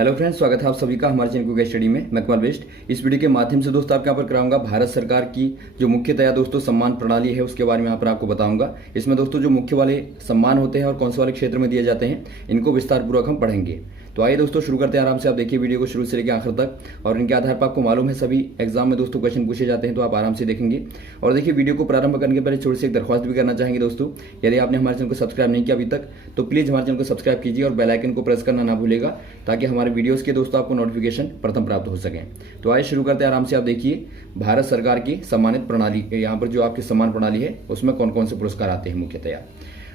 Hello friends, स्वागत है आप सभी का हमारे चैनल क्विक स्टडी में। मैं कमल बेस्ट। इस वीडियो के माध्यम से दोस्तों आपके यहाँ पर कराऊंगा भारत सरकार की जो मुख्यतया दोस्तों सम्मान प्रणाली है उसके बारे में यहाँ पर आपको बताऊंगा। इसमें दोस्तों जो मुख्य वाले सम्मान होते हैं और कौन से वाले क्षेत्र में दिए जाते हैं इनको विस्तार पूर्वक हम पढ़ेंगे। तो आइए दोस्तों शुरू करते हैं आराम से। आप देखिए वीडियो को शुरू से लेकर आखिर तक, और इनके आधार पर आपको मालूम है सभी एग्जाम में दोस्तों क्वेश्चन पूछे जाते हैं, तो आप आराम से देखेंगे। और देखिए वीडियो को प्रारंभ करने के पहले छोटी सी एक दरख्वास्त भी करना चाहेंगे दोस्तों, यदि आपने हमारे चैनल को सब्सक्राइब नहीं किया अभी तक तो प्लीज हमारे चैनल को सब्सक्राइब कीजिए और बेल आइकन को प्रेस करना ना भूलेगा, ताकि हमारे वीडियोस के दोस्तों आपको नोटिफिकेशन प्रथम प्राप्त हो सके। तो आइए शुरू करते हैं आराम से। आप देखिए भारत सरकार की सम्मानित प्रणाली, यहाँ पर जो आपकी सम्मान प्रणाली है उसमें कौन कौन से पुरस्कार आते हैं मुख्यतया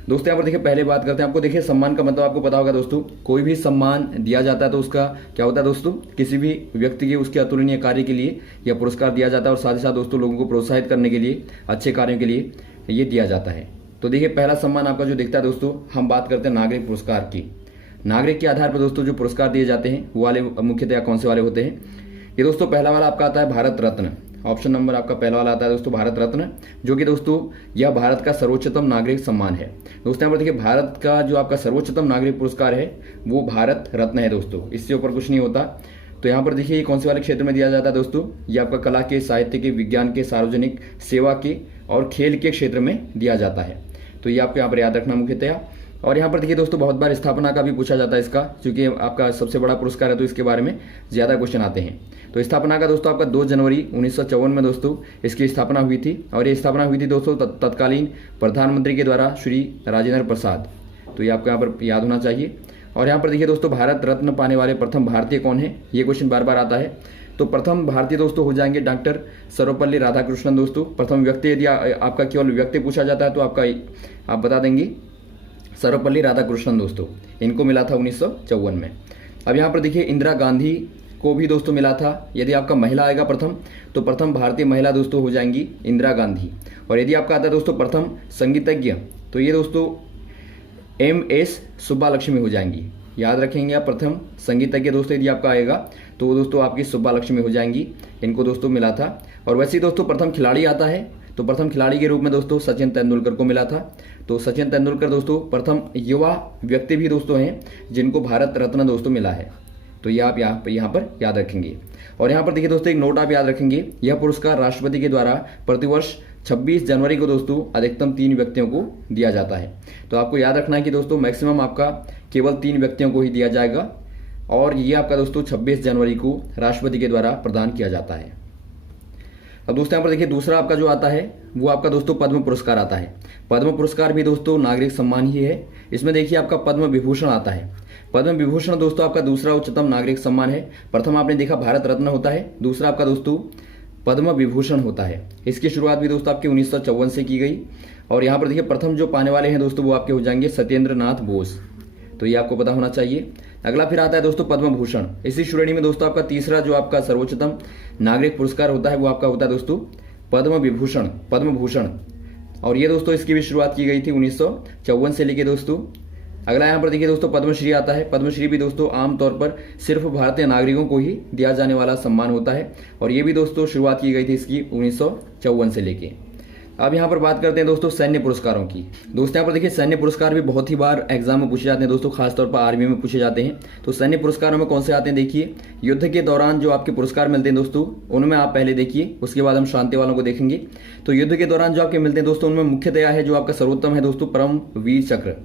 दोस्तों। यहाँ पर देखिए पहले बात करते हैं। आपको देखिए सम्मान का मतलब आपको पता होगा दोस्तों, कोई भी सम्मान दिया जाता है तो उसका क्या होता है दोस्तों, किसी भी व्यक्ति के उसके अतुलनीय कार्य के लिए यह पुरस्कार दिया जाता है, और साथ ही साथ दोस्तों लोगों को प्रोत्साहित करने के लिए, अच्छे कार्यों के लिए ये दिया जाता है। तो देखिए पहला सम्मान आपका जो दिखता है दोस्तों, हम बात करते हैं नागरिक पुरस्कार की। नागरिक के आधार पर दोस्तों जो पुरस्कार दिए जाते हैं वो वाले मुख्यतया कौन से वाले होते हैं। ये दोस्तों पहला वाला आपका आता है भारत रत्न। ऑप्शन नंबर आपका पहला वाला आता है दोस्तों भारत रत्न, जो कि दोस्तों यह भारत का सर्वोच्चतम नागरिक सम्मान है। दोस्तों यहाँ पर देखिए भारत का जो आपका सर्वोच्चतम नागरिक पुरस्कार है वो भारत रत्न है दोस्तों, इससे ऊपर कुछ नहीं होता। तो यहाँ पर देखिए कौन से वाले क्षेत्र में दिया जाता है दोस्तों, ये आपका कला के, साहित्य के, विज्ञान के, सार्वजनिक सेवा के और खेल के क्षेत्र में दिया जाता है। तो ये आपको यहाँ पर याद रखना मुख्यतया। और यहाँ पर देखिए दोस्तों बहुत बार स्थापना का भी पूछा जाता है इसका, क्योंकि आपका सबसे बड़ा पुरस्कार है तो इसके बारे में ज्यादा क्वेश्चन आते हैं। तो स्थापना का दोस्तों आपका 2 जनवरी 1954 में दोस्तों इसकी स्थापना हुई थी, और ये स्थापना हुई थी दोस्तों तत्कालीन प्रधानमंत्री के द्वारा श्री राजेंद्र प्रसाद। तो ये आपको यहाँ पर याद होना चाहिए। और यहाँ पर देखिए दोस्तों भारत रत्न पाने वाले प्रथम भारतीय कौन है, ये क्वेश्चन बार बार आता है। तो प्रथम भारतीय दोस्तों हो जाएंगे डॉक्टर सर्वपल्ली राधाकृष्णन दोस्तों। प्रथम व्यक्ति, यदि आपका केवल व्यक्ति पूछा जाता है तो आपका आप बता देंगे सर्वपल्ली राधाकृष्णन दोस्तों, इनको मिला था 1954 में। अब यहाँ पर देखिए इंदिरा गांधी को भी दोस्तों मिला था। यदि आपका महिला आएगा प्रथम, तो प्रथम भारतीय महिला दोस्तों हो जाएंगी इंदिरा गांधी। और यदि आपका आता है दोस्तों प्रथम संगीतज्ञ, तो ये दोस्तों MS सुब्बालक्ष्मी हो जाएंगी। याद रखेंगे आप, प्रथम संगीतज्ञ दोस्तों यदि आपका आएगा तो वो दोस्तों आपकी सुब्बालक्ष्मी हो जाएंगी, इनको दोस्तों मिला था। और वैसे ही दोस्तों प्रथम खिलाड़ी आता है, तो प्रथम खिलाड़ी के रूप में दोस्तों सचिन तेंदुलकर को मिला था। तो सचिन तेंदुलकर दोस्तों प्रथम युवा व्यक्ति भी दोस्तों हैं जिनको भारत रत्न दोस्तों मिला है। तो ये आप यहाँ पर याद रखेंगे। और यहाँ पर देखिए दोस्तों एक नोट आप याद रखेंगे, यह पुरस्कार राष्ट्रपति के द्वारा प्रतिवर्ष 26 जनवरी को दोस्तों अधिकतम 3 व्यक्तियों को दिया जाता है। तो आपको याद रखना है कि दोस्तों मैक्सिमम आपका केवल 3 व्यक्तियों को ही दिया जाएगा, और ये आपका दोस्तों 26 जनवरी को राष्ट्रपति के द्वारा प्रदान किया जाता है। अब दोस्तों यहाँ पर देखिए दूसरा आपका जो आता है वो आपका दोस्तों पद्म पुरस्कार आता है। पद्म पुरस्कार भी दोस्तों नागरिक सम्मान ही है। इसमें देखिए आपका पद्म विभूषण आता है। पद्म विभूषण दोस्तों आपका दूसरा उच्चतम नागरिक सम्मान है। प्रथम आपने देखा भारत रत्न होता है, दूसरा आपका दोस्तों पद्म विभूषण होता है। इसकी शुरुआत भी दोस्तों आपकी 1954 से की गई। और यहाँ पर देखिए प्रथम जो पाने वाले हैं दोस्तों वो आपके हो जाएंगे सत्येंद्र नाथ बोस। तो ये आपको पता होना चाहिए। अगला फिर आता है दोस्तों पद्म भूषण। इसी श्रेणी में दोस्तों आपका तीसरा जो आपका सर्वोच्चतम नागरिक पुरस्कार होता है वो आपका होता है दोस्तों पद्म विभूषण, पद्म भूषण। और ये दोस्तों इसकी भी शुरुआत की गई थी 1954 से लेके दोस्तों। अगला यहाँ पर देखिए दोस्तों पद्मश्री आता है। पद्मश्री भी दोस्तों आमतौर पर सिर्फ भारतीय नागरिकों को ही दिया जाने वाला सम्मान होता है, और ये भी दोस्तों शुरुआत की गई थी इसकी 1954 से लेके। अब यहाँ पर बात करते हैं दोस्तों सैन्य पुरस्कारों की। दोस्तों यहाँ पर देखिए सैन्य पुरस्कार भी बहुत ही बार एग्जाम में पूछे जाते हैं दोस्तों, खासतौर पर आर्मी में पूछे जाते हैं। तो सैन्य पुरस्कारों में कौन से आते हैं देखिए, युद्ध के दौरान जो आपके पुरस्कार मिलते हैं दोस्तों उनमें आप पहले देखिए, उसके बाद हम शांति वालों को देखेंगे। तो युद्ध के दौरान जो आपके मिलते हैं दोस्तों उनमें मुख्यतया है जो आपका सर्वोत्तम है दोस्तों परमवीर चक्र।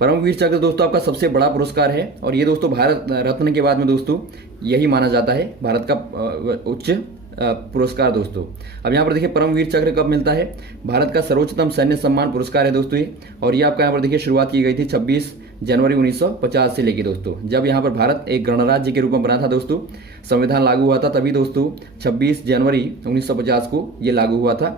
परमवीर चक्र दोस्तों आपका सबसे बड़ा पुरस्कार है, और ये दोस्तों भारत रत्न के बाद में दोस्तों यही माना जाता है भारत का उच्च पुरस्कार दोस्तों। अब यहाँ पर देखिए परमवीर चक्र कब मिलता है, भारत का सर्वोच्चतम सैन्य सम्मान पुरस्कार है दोस्तों ये। और ये आपका यहाँ पर देखिए शुरुआत की गई थी 26 जनवरी 1950 से लेके दोस्तों, जब यहाँ पर भारत एक गणराज्य के रूप में बना था दोस्तों, संविधान लागू हुआ था तभी दोस्तों 26 जनवरी 1950 को ये लागू हुआ था,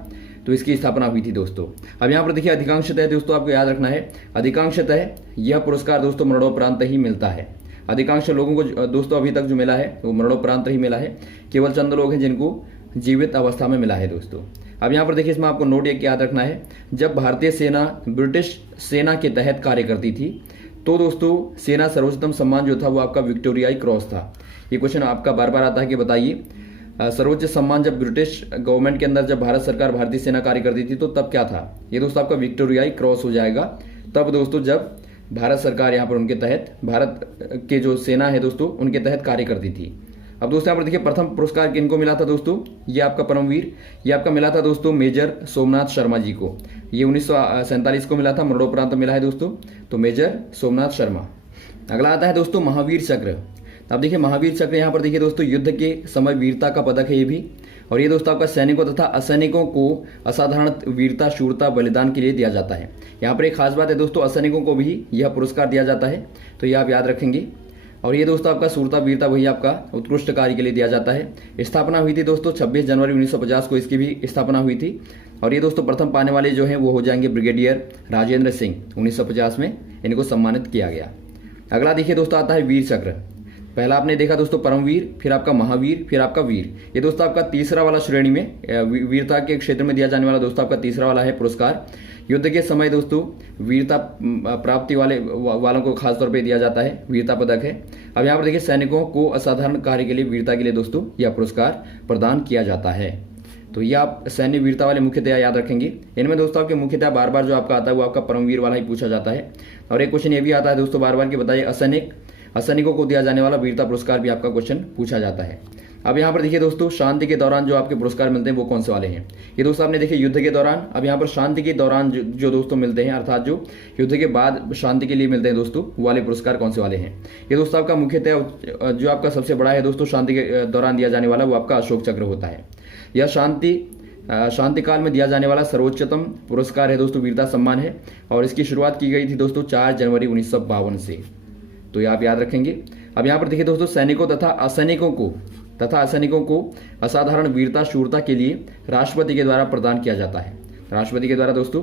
तो इसकी स्थापना हुई थी दोस्तों। अब यहाँ पर देखिए अधिकांशतः दोस्तों आपको याद रखना है, अधिकांशतः यह पुरस्कार दोस्तों मरणोपरांत ही मिलता है। अधिकांश लोगों को दोस्तों अभी तक जो मिला है वो मरणोपरांत ही मिला है, केवल चंद लोग हैं जिनको जीवित अवस्था में मिला है दोस्तों। अब यहाँ पर देखिए इसमें आपको नोट एक याद रखना है, जब भारतीय सेना ब्रिटिश सेना के तहत कार्य करती थी तो दोस्तों सेना सर्वोच्चतम सम्मान जो था वो आपका विक्टोरियाई क्रॉस था। ये क्वेश्चन आपका बार बार आता है कि बताइए सर्वोच्च सम्मान जब ब्रिटिश गवर्नमेंट के अंदर जब भारत सरकार भारतीय सेना कार्य करती थी तो तब क्या था। ये दोस्तों आपका विक्टोरियाई क्रॉस हो जाएगा तब दोस्तों जब भारत सरकार यहाँ पर उनके तहत, भारत के जो सेना है दोस्तों उनके तहत कार्य करती थी। अब दोस्तों यहाँ पर देखिए प्रथम पुरस्कार किनको मिला था दोस्तों, ये आपका परमवीर, ये आपका मिला था दोस्तों मेजर सोमनाथ शर्मा जी को। ये 1947 को मिला था, मरणोपरांत मिला है दोस्तों, तो मेजर सोमनाथ शर्मा। अगला आता है दोस्तों महावीर चक्र। अब देखिए महावीर चक्र यहाँ पर देखिए दोस्तों युद्ध के समय वीरता का पदक है ये भी, और ये दोस्तों आपका सैनिकों तथा असैनिकों को असाधारण वीरता, शूरता, बलिदान के लिए दिया जाता है। यहाँ पर एक खास बात है दोस्तों, असैनिकों को भी यह पुरस्कार दिया जाता है, तो ये आप याद रखेंगे। और ये दोस्तों आपका शूरता, वीरता वही आपका उत्कृष्ट कार्य के लिए दिया जाता है। स्थापना हुई थी दोस्तों 26 जनवरी 1950 को इसकी भी स्थापना हुई थी। और ये दोस्तों प्रथम पाने वाले जो हैं वो हो जाएंगे ब्रिगेडियर राजेंद्र सिंह, 1950 में इनको सम्मानित किया गया। अगला देखिए दोस्तों आता है वीर चक्र। पहला आपने देखा दोस्तों परमवीर, फिर आपका महावीर, फिर आपका वीर। ये दोस्तों आपका तीसरा वाला श्रेणी में वीरता के क्षेत्र में दिया जाने वाला दोस्तों आपका तीसरा वाला है पुरस्कार। युद्ध के समय दोस्तों वीरता प्राप्ति वालों को खास तौर पे दिया जाता है, वीरता पदक है। अब यहाँ पर देखिए सैनिकों को असाधारण कार्य के लिए, वीरता के लिए दोस्तों यह पुरस्कार प्रदान किया जाता है। तो ये आप सैन्य वीरता वाले मुख्यतया याद रखेंगे। इनमें दोस्तों आपके मुख्यतः बार बार जो आपका आता है वो आपका परमवीर वाला ही पूछा जाता है। और एक क्वेश्चन ये भी आता है दोस्तों बार बार कि बताइए असैनिकों को दिया जाने वाला वीरता पुरस्कार भी आपका क्वेश्चन पूछा जाता है। अब यहाँ पर देखिए दोस्तों शांति के दौरान जो आपके पुरस्कार मिलते हैं वो कौन से वाले हैं। ये दोस्तों आपने देखिए युद्ध के दौरान, अब यहाँ पर शांति के दौरान जो दोस्तों मिलते हैं, अर्थात जो युद्ध के बाद शांति के लिए मिलते हैं दोस्तों, वो वाले पुरस्कार कौन से वाले हैं। ये दोस्तों आपका मुख्यतः जो आपका सबसे बड़ा है दोस्तों शांति के दौरान दिया जाने वाला वो आपका अशोक चक्र होता है। यह शांति काल में दिया जाने वाला सर्वोच्चतम पुरस्कार है दोस्तों, वीरता सम्मान है। और इसकी शुरुआत की गई थी दोस्तों 4 जनवरी 1952 से, तो ये आप याद रखेंगे। अब यहाँ पर देखिए दोस्तों सैनिकों तथा असैनिकों को असाधारण वीरता, शूरता के लिए राष्ट्रपति के द्वारा प्रदान किया जाता है। राष्ट्रपति के द्वारा दोस्तों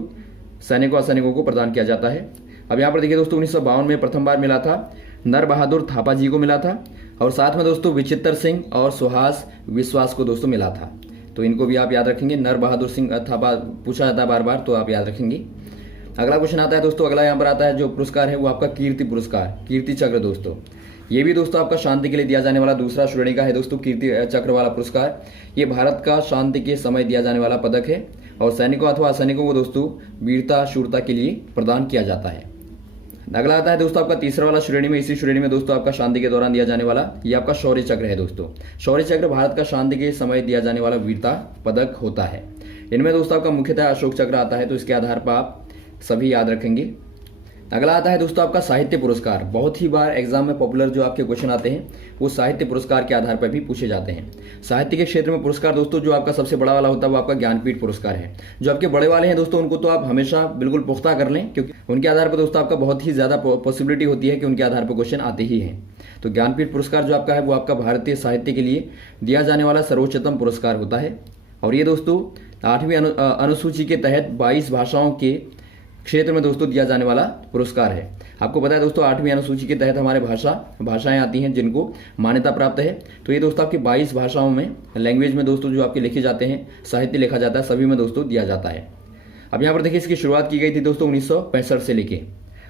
असैनिकों को प्रदान किया जाता है। अब यहाँ पर देखिए दोस्तों 1952 में प्रथम बार मिला था नर बहादुर थापा जी को मिला था, और साथ में दोस्तों विचित्र सिंह और सुहास विश्वास को दोस्तों मिला था। तो इनको भी आप याद रखेंगे। नर बहादुर सिंह थापा पूछा जाता है बार बार, तो आप याद रखेंगे। अगला क्वेश्चन आता है दोस्तों, अगला यहाँ पर आता है जो पुरस्कार है वो आपका कीर्ति पुरस्कार, कीर्ति चक्र दोस्तों। ये भी दोस्तों आपका शांति के लिए दिया जाने वाला दूसरा श्रेणी का है दोस्तों कीर्ति चक्र वाला पुरस्कार। ये भारत का शांति के समय दिया जाने वाला पदक है, और सैनिकों अथवा असैनिकों को दोस्तों वीरता, शूरता के लिए प्रदान किया जाता है। अगला आता है दोस्तों आपका तीसरा वाला श्रेणी में, इसी श्रेणी में दोस्तों आपका शांति के दौरान दिया जाने वाला ये आपका शौर्य चक्र है दोस्तों। शौर्य चक्र भारत का शांति के समय दिया जाने वाला वीरता पदक होता है। इनमें दोस्तों आपका मुख्यतः अशोक चक्र आता है, तो इसके आधार पर आप सभी याद रखेंगे। अगला आता है दोस्तों आपका साहित्य पुरस्कार। बहुत ही बार एग्जाम में पॉपुलर जो आपके क्वेश्चन आते हैं वो साहित्य पुरस्कार के आधार पर भी पूछे जाते हैं। साहित्य के क्षेत्र में पुरस्कार दोस्तों जो आपका सबसे बड़ा वाला होता है वो आपका ज्ञानपीठ पुरस्कार है। जो आपके बड़े वाले हैं दोस्तों उनको तो आप हमेशा बिल्कुल पुख्ता कर लें, क्योंकि उनके आधार पर दोस्तों आपका बहुत ही ज्यादा पॉसिबिलिटी होती है कि उनके आधार पर क्वेश्चन आते ही हैं। तो ज्ञानपीठ पुरस्कार जो आपका है वो आपका भारतीय साहित्य के लिए दिया जाने वाला सर्वोच्चतम पुरस्कार होता है। और ये दोस्तों 8वीं अनुसूची के तहत 22 भाषाओं के क्षेत्र में दोस्तों दिया जाने वाला पुरस्कार है। आपको पता है दोस्तों 8वीं अनुसूची के तहत हमारे भाषाएं आती हैं जिनको मान्यता प्राप्त है। तो ये दोस्तों आपकी 22 भाषाओं में, लैंग्वेज में दोस्तों जो आपके लिखे जाते हैं, साहित्य लिखा जाता है, सभी में दोस्तों दिया जाता है। अब यहाँ पर देखिए इसकी शुरुआत की गई थी दोस्तों 1965 से लेके।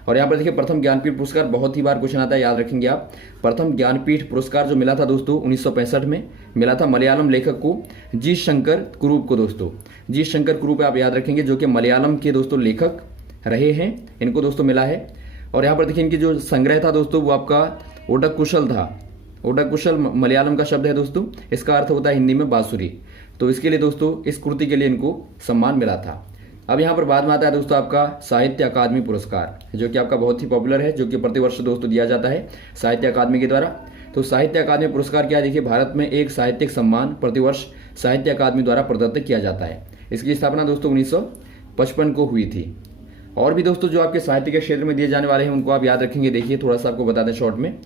और यहाँ पर देखिए प्रथम ज्ञानपीठ पुरस्कार, बहुत ही बार क्वेश्चन आता है, याद रखेंगे आप। प्रथम ज्ञानपीठ पुरस्कार जो मिला था दोस्तों 1965 में मिला था मलयालम लेखक को जी शंकर कुरूप को दोस्तों। जी शंकर कुरूप आप याद रखेंगे, जो कि मलयालम के दोस्तों लेखक रहे हैं, इनको दोस्तों मिला है। और यहाँ पर देखिए इनकी जो संग्रह था दोस्तों वो आपका ओडकुशल था। ओडकुशल मलयालम का शब्द है दोस्तों, इसका अर्थ होता है हिंदी में बांसुरी। तो इसके लिए दोस्तों इस कृति के लिए इनको सम्मान मिला था। अब यहाँ पर बाद में आता है दोस्तों आपका साहित्य अकादमी पुरस्कार, जो कि आपका बहुत ही पॉपुलर है, जो कि प्रतिवर्ष दोस्तों दिया जाता है साहित्य अकादमी के द्वारा। तो साहित्य अकादमी पुरस्कार क्या है, देखिए भारत में एक साहित्यिक सम्मान प्रतिवर्ष साहित्य अकादमी द्वारा प्रदत्त किया जाता है। इसकी स्थापना दोस्तों 1955 को हुई थी। और भी दोस्तों जो आपके साहित्य के क्षेत्र में दिए जाने वाले हैं उनको आप याद रखेंगे। देखिए थोड़ा सा आपको बता दें शॉर्ट में,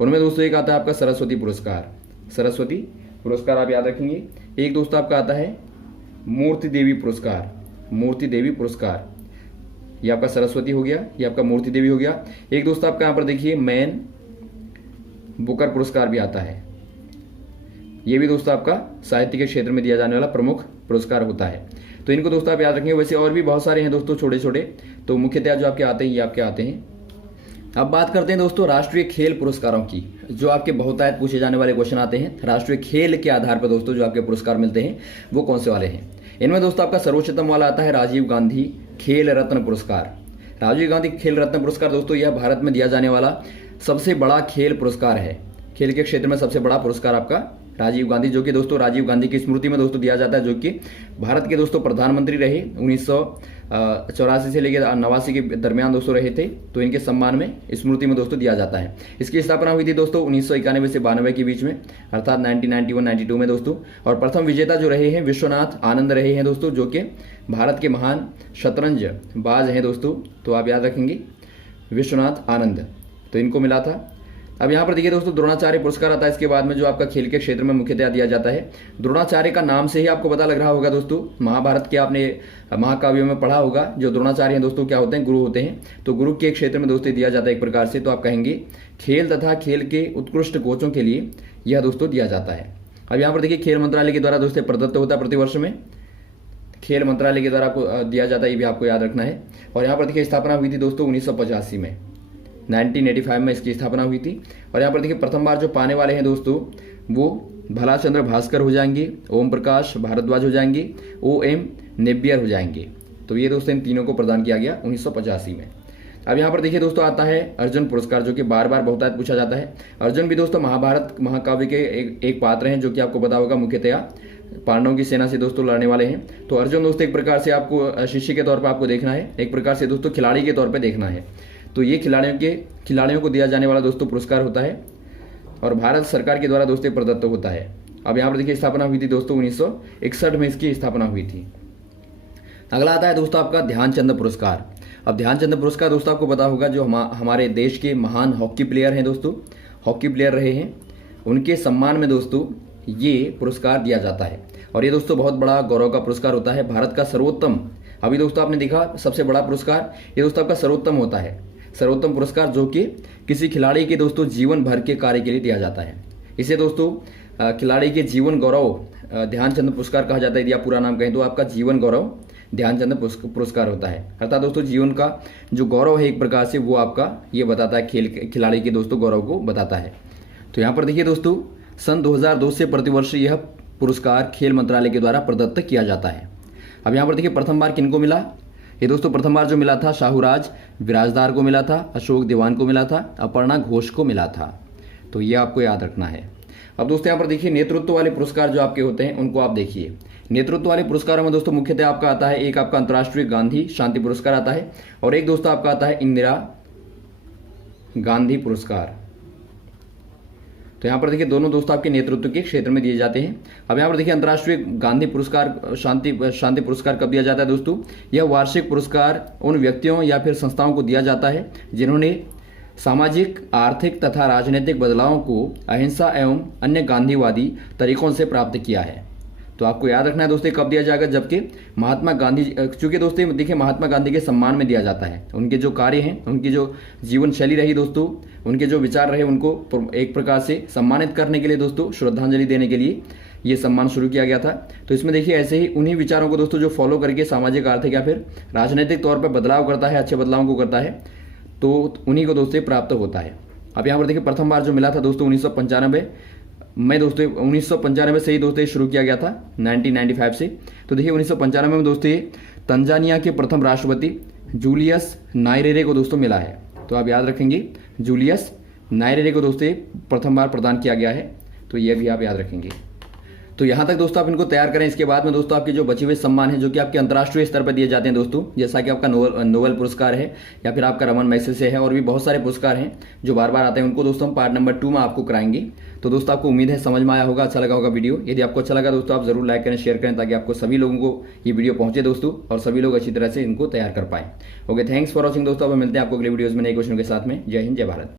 उनमें दोस्तों एक आता है आपका सरस्वती पुरस्कार। सरस्वती पुरस्कार आप याद रखेंगे। एक दोस्तों आपका आता है मूर्ति देवी पुरस्कार। मूर्ति देवी पुरस्कार ये आपका सरस्वती हो गया, ये आपका मूर्ति देवी हो गया। एक दोस्तों आपका यहाँ पर देखिए मैन बुकर पुरस्कार भी आता है। ये भी दोस्तों आपका साहित्य के क्षेत्र में दिया जाने वाला प्रमुख पुरस्कार होता है। तो इनको दोस्तों आप याद रखेंगे। वैसे और भी बहुत सारे हैं दोस्तों छोटे छोटे, तो मुख्यतः जो आपके आते हैं ये आपके आते हैं। अब बात करते हैं दोस्तों राष्ट्रीय खेल पुरस्कारों की, जो आपके बहुतायत पूछे जाने वाले क्वेश्चन आते हैं। राष्ट्रीय खेल के आधार पर दोस्तों जो आपके पुरस्कार मिलते हैं वो कौन से वाले हैं। इनमें दोस्तों आपका सर्वोच्चतम वाला आता है राजीव गांधी खेल रत्न पुरस्कार। राजीव गांधी खेल रत्न पुरस्कार दोस्तों यह भारत में दिया जाने वाला सबसे बड़ा खेल पुरस्कार है। खेल के क्षेत्र में सबसे बड़ा पुरस्कार आपका राजीव गांधी, जो कि दोस्तों राजीव गांधी की स्मृति में दोस्तों दिया जाता है, जो कि भारत के दोस्तों प्रधानमंत्री रहे 1984 से लेकर 89 के दरमियान दोस्तों रहे थे। तो इनके सम्मान में स्मृति में दोस्तों दिया जाता है। इसकी स्थापना हुई थी दोस्तों 1991 से 92 के बीच में, अर्थात 1991-92 में दोस्तों। और प्रथम विजेता जो रहे हैं विश्वनाथ आनंद रहे हैं दोस्तों, जो कि भारत के महान शतरंज बाज हैं दोस्तों। तो आप याद रखेंगे विश्वनाथ आनंद, तो इनको मिला था। अब यहाँ पर देखिए दोस्तों द्रोणाचार्य पुरस्कार आता है इसके बाद में, जो आपका खेल के क्षेत्र में मुख्यतया दिया जाता है। द्रोणाचार्य का नाम से ही आपको पता लग रहा होगा दोस्तों, महाभारत के आपने महाकाव्यों में पढ़ा होगा, जो द्रोणाचार्य हैं दोस्तों क्या होते हैं, गुरु होते हैं। तो गुरु के क्षेत्र में दोस्तों दिया जाता है एक प्रकार से। तो आप कहेंगे खेल तथा खेल के उत्कृष्ट कोचों के लिए यह दोस्तों दिया जाता है। अब यहाँ पर देखिए खेल मंत्रालय के द्वारा दोस्तों प्रदत्त होता है प्रतिवर्ष में, खेल मंत्रालय के द्वारा आपको दिया जाता है, ये भी आपको याद रखना है। और यहाँ पर देखिए स्थापना हुई थी दोस्तों 1985 में, 1985 में इसकी स्थापना हुई थी। और यहाँ पर देखिए प्रथम बार जो पाने वाले हैं दोस्तों वो भलाचंद्र भास्कर हो जाएंगे, ओम प्रकाश भारद्वाज हो जाएंगे, OM नेबियर हो जाएंगे। तो ये दोस्तों इन तीनों को प्रदान किया गया 1985 में। अब यहाँ पर देखिए दोस्तों आता है अर्जुन पुरस्कार, जो कि बार बार बहुतायत पूछा जाता है। अर्जुन भी दोस्तों महाभारत महाकाव्य के एक पात्र हैं, जो कि आपको पता होगा मुख्यतया पांडवों की सेना से दोस्तों लड़ने वाले हैं। तो अर्जुन दोस्तों एक प्रकार से आपको शिष्य के तौर पर आपको देखना है, एक प्रकार से दोस्तों खिलाड़ी के तौर पर देखना है। तो ये खिलाड़ियों को दिया जाने वाला दोस्तों पुरस्कार होता है और भारत सरकार के द्वारा दोस्तों प्रदत्त होता है। अब यहाँ पर देखिए स्थापना हुई थी दोस्तों 1961 में इसकी स्थापना हुई थी। अगला आता है दोस्तों आपका ध्यानचंद पुरस्कार। अब ध्यानचंद पुरस्कार दोस्तों आपको पता होगा, जो हमारे देश के महान हॉकी प्लेयर हैं दोस्तों, हॉकी प्लेयर रहे हैं, उनके सम्मान में दोस्तों ये पुरस्कार दिया जाता है। और ये दोस्तों बहुत बड़ा गौरव का पुरस्कार होता है, भारत का सर्वोत्तम। अभी दोस्तों आपने देखा सबसे बड़ा पुरस्कार, ये दोस्तों आपका सर्वोत्तम होता है, सर्वोत्तम पुरस्कार, जो कि किसी खिलाड़ी के दोस्तों जीवन भर के कार्य के लिए दिया जाता है। इसे दोस्तों खिलाड़ी के जीवन गौरव ध्यानचंद पुरस्कार कहा जाता है। यदि आप पूरा नाम कहें तो आपका जीवन गौरव ध्यानचंद पुरस्कार होता है। अर्थात दोस्तों जीवन का जो गौरव है एक प्रकार से वो आपका ये बताता है, खिलाड़ी के दोस्तों गौरव को बताता है। तो यहाँ पर देखिए दोस्तों सन 2002 से प्रतिवर्ष यह पुरस्कार खेल मंत्रालय के द्वारा प्रदत्त किया जाता है। अब यहाँ पर देखिए प्रथम बार किनको मिला, ये दोस्तों प्रथम बार जो मिला था शाहूराज विराजदार को मिला था, अशोक दीवान को मिला था, अपर्णा घोष को मिला था। तो ये आपको याद रखना है। अब दोस्तों यहाँ पर देखिए नेतृत्व वाले पुरस्कार जो आपके होते हैं उनको आप देखिए। नेतृत्व वाले पुरस्कारों में दोस्तों मुख्यतः आपका आता है, एक आपका अंतर्राष्ट्रीय गांधी शांति पुरस्कार आता है और एक दोस्तों आपका आता है इंदिरा गांधी पुरस्कार। तो यहाँ पर देखिए दोनों दोस्तों आपके नेतृत्व के क्षेत्र में दिए जाते हैं। अब यहाँ पर देखिए अंतर्राष्ट्रीय गांधी पुरस्कार शांति पुरस्कार कब दिया जाता है दोस्तों, यह वार्षिक पुरस्कार उन व्यक्तियों या फिर संस्थाओं को दिया जाता है जिन्होंने सामाजिक आर्थिक तथा राजनीतिक बदलावों को अहिंसा एवं अन्य गांधीवादी तरीकों से प्राप्त किया है। तो आपको याद रखना है दोस्तों कब दिया जाएगा, जबकि महात्मा गांधी, चूंकि दोस्तों देखिए महात्मा गांधी के सम्मान में दिया जाता है। उनके जो कार्य हैं, उनकी जो जीवन शैली रही दोस्तों, उनके जो विचार रहे, उनको एक प्रकार से सम्मानित करने के लिए दोस्तों, श्रद्धांजलि देने के लिए ये सम्मान शुरू किया गया था। तो इसमें देखिए ऐसे ही उन्हीं विचारों को दोस्तों जो फॉलो करके सामाजिक आर्थिक या फिर राजनीतिक तौर पर बदलाव करता है, अच्छे बदलावों को करता है, तो उन्हीं को दोस्तों प्राप्त होता है। अब यहाँ पर देखिए प्रथम बार जो मिला था दोस्तों 1995 में दोस्तों, 1995 से ही दोस्तों शुरू किया गया था 1995 से। तो देखिए 1995 में दोस्तों तंजानिया के प्रथम राष्ट्रपति जूलियस नायरेरे को दोस्तों मिला है। तो आप याद रखेंगे जूलियस नायरेरे को दोस्तों प्रथम बार प्रदान किया गया है। तो यह भी आप याद रखेंगे। तो यहाँ तक दोस्तों आप इनको तैयार करें। इसके बाद में दोस्तों आपके जो बचे हुए सम्मान हैं जो कि आपके अंतर्राष्ट्रीय स्तर पर दिए जाते हैं दोस्तों, जैसा कि आपका नोबेल पुरस्कार है या फिर आपका रमन मैग्सेसे है, और भी बहुत सारे पुरस्कार हैं जो बार बार आते हैं, उनको दोस्तों हम पार्ट नंबर 2 में आपको कराएंगे। तो दोस्तों आपको उम्मीद है समझ में आया होगा, अच्छा लगा होगा वीडियो। यदि आपको अच्छा लगा दोस्तों आप जरूर लाइक करें, शेयर करें, ताकि आपको सभी लोगों को ये वीडियो पहुंचे दोस्तों और सभी लोग अच्छी तरह से इनको तैयार कर पाए। ओके, थैंक्स फॉर वॉचिंग दोस्तों। अब मिलते हैं आपको अगले वीडियोज में नए क्वेश्चन के साथ में। जय हिंद, जय भारत।